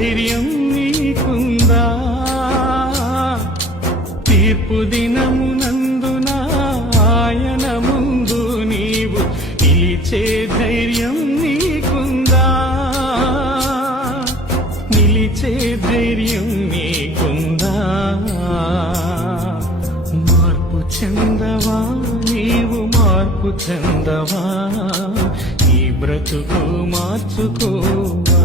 ధైర్యం నీకుందా? తీర్పు దినమునందున ఆయన ముందు నీవు నిలిచే ధైర్యం నీకుందా? నిలిచే ధైర్యం నీకుందా? మార్పు చెందవా నీవు, మార్పు చెందవా? ఈ బ్రతుకు మార్చుకోవా?